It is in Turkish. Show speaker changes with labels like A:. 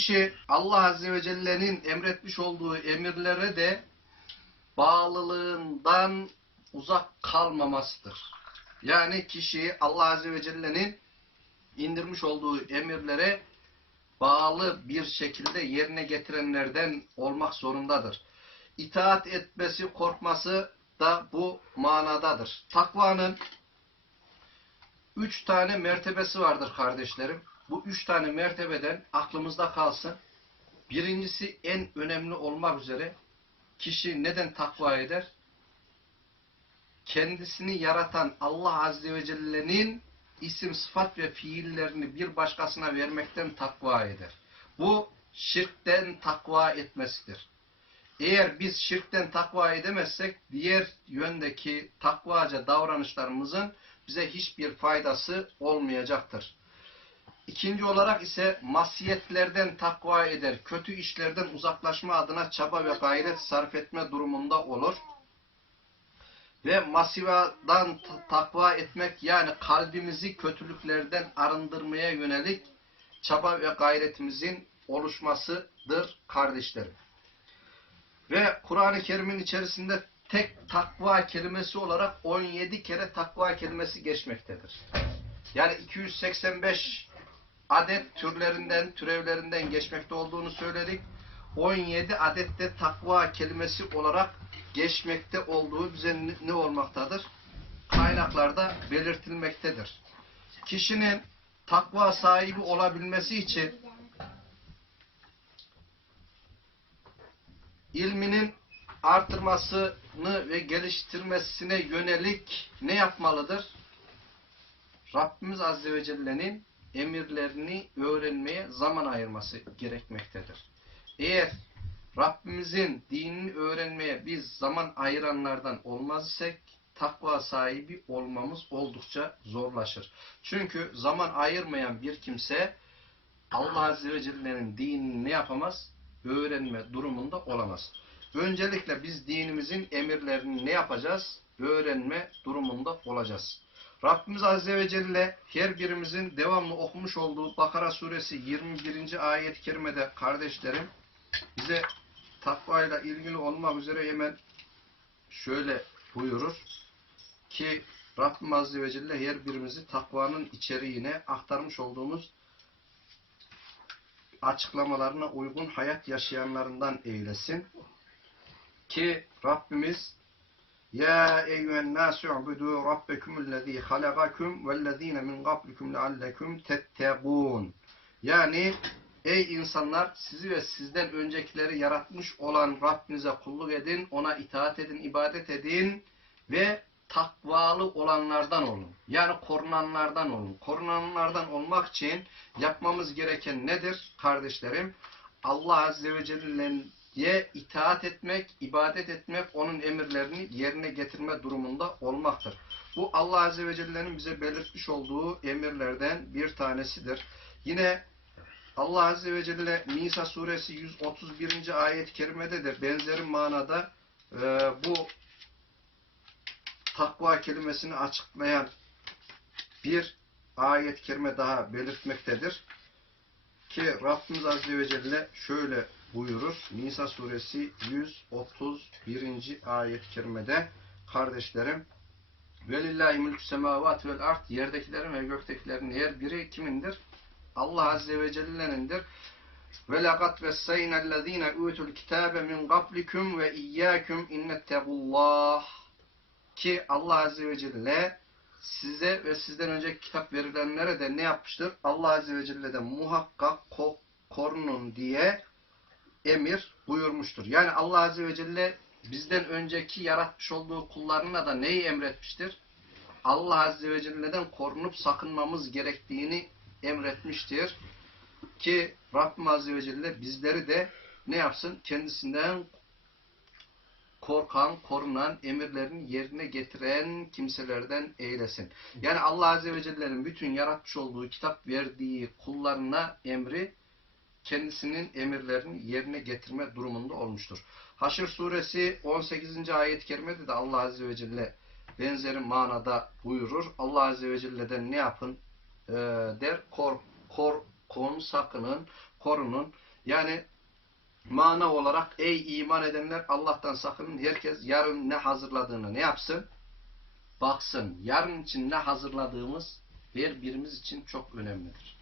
A: kişi Allah Azze ve Celle'nin emretmiş olduğu emirlere de bağlılığından uzak kalmamasıdır. Yani kişi Allah Azze ve Celle'nin indirmiş olduğu emirlere bağlı bir şekilde yerine getirenlerden olmak zorundadır. İtaat etmesi, korkması da bu manadadır. Takvanın üç tane mertebesi vardır kardeşlerim. Bu üç tane mertebeden aklımızda kalsın. Birincisi en önemli olmak üzere kişi neden takva eder? Kendisini yaratan Allah Azze ve Celle'nin isim, sıfat ve fiillerini bir başkasına vermekten takva eder. Bu şirkten takva etmesidir. Eğer biz şirkten takva edemezsek diğer yöndeki takvaca davranışlarımızın bize hiçbir faydası olmayacaktır. İkinci olarak ise masiyetlerden takva eder. Kötü işlerden uzaklaşma adına çaba ve gayret sarf etme durumunda olur. Ve masivadan ta- takva etmek yani kalbimizi kötülüklerden arındırmaya yönelik çaba ve gayretimizin oluşmasıdır kardeşlerim. Ve Kur'an-ı Kerim'in içerisinde tek takva kelimesi olarak 17 kere takva kelimesi geçmektedir. Yani 285 adet türlerinden, türevlerinden geçmekte olduğunu söyledik. 17 adette takva kelimesi olarak geçmekte olduğu bize ne- olmaktadır? Kaynaklarda belirtilmektedir. Kişinin takva sahibi olabilmesi için ilminin artırmasını ve geliştirmesine yönelik ne yapmalıdır? Rabbimiz Azze ve Celle'nin emirlerini öğrenmeye zaman ayırması gerekmektedir. Eğer Rabbimizin dinini öğrenmeye biz zaman ayıranlardan olmaz isek takva sahibi olmamız oldukça zorlaşır. Çünkü zaman ayırmayan bir kimse Allah Azze ve Celle'nin dinini ne yapamaz? Öğrenme durumunda olamaz. Öncelikle biz dinimizin emirlerini ne yapacağız? Öğrenme durumunda olacağız. Rabbimiz Azze ve Celle her birimizin devamlı okumuş olduğu Bakara suresi 21. ayet-i kerimede kardeşlerim bize takvayla ilgili olmak üzere hemen şöyle buyurur ki Rabbim Azze ve Celle her birimizi takvanın içeriğine aktarmış olduğumuz açıklamalarına uygun hayat yaşayanlarından eylesin. Ki Rabbimiz Ya eyyühen nâsü ubudu rabbekumullezî halagakum vellezîne min qablikum leallekum tettegûn. Yani ey insanlar sizi ve sizden öncekileri yaratmış olan Rabbinize kulluk edin, ona itaat edin, ibadet edin ve takvalı olanlardan olun. Yani korunanlardan olun. Korunanlardan olmak için yapmamız gereken nedir kardeşlerim? Allah Azze ve Celle'ye itaat etmek, ibadet etmek, onun emirlerini yerine getirme durumunda olmaktır. Bu Allah Azze ve Celle'nin bize belirtmiş olduğu emirlerden bir tanesidir. Yine Allah Azze ve Celle Nisa suresi 131. ayet-i kerimede de benzeri manada e, bu takva kelimesini açıklayan bir ayet-i kerime daha belirtmektedir. Ki Rabbimiz Azze ve Celle şöyle buyurur. Nisa suresi 131. ayet-i kerimede kardeşlerim Velillahi mülkü semavat vel art yerdekilerin ve göktekilerin her biri kimindir? Allah Azze ve Celle'nindir. Ve laqad vessayna'llezîne utul kitâbe min qablikum ve iyyâkum innettegullah ki Allah Azze ve Celle size ve sizden önceki kitap verilenlere de ne yapmıştır? Allah Azze ve Celle de muhakkak ko- korunun diye emir buyurmuştur. Yani Allah Azze ve Celle bizden önceki yaratmış olduğu kullarına da neyi emretmiştir? Allah Azze ve Celle'den korunup sakınmamız gerektiğini emretmiştir. Ki Rabbim Azze ve Celle bizleri de ne yapsın? Kendisinden korkan, korunan, emirlerini yerine getiren kimselerden eylesin. Yani Allah Azze ve Celle'nin bütün yaratmış olduğu kitap verdiği kullarına emri kendisinin emirlerini yerine getirme durumunda olmuştur. Haşr suresi 18. ayet-i kerimede de Allah Azze ve Celle benzeri manada buyurur. Allah Azze ve Celle'den ne yapın Ee, der? Kor, kor, korun, sakının, korunun. Yani mana olarak ey iman edenler Allah'tan sakının. Herkes yarın ne hazırladığını ne yapsın? Baksın. Yarın için ne hazırladığımız her birimiz için çok önemlidir.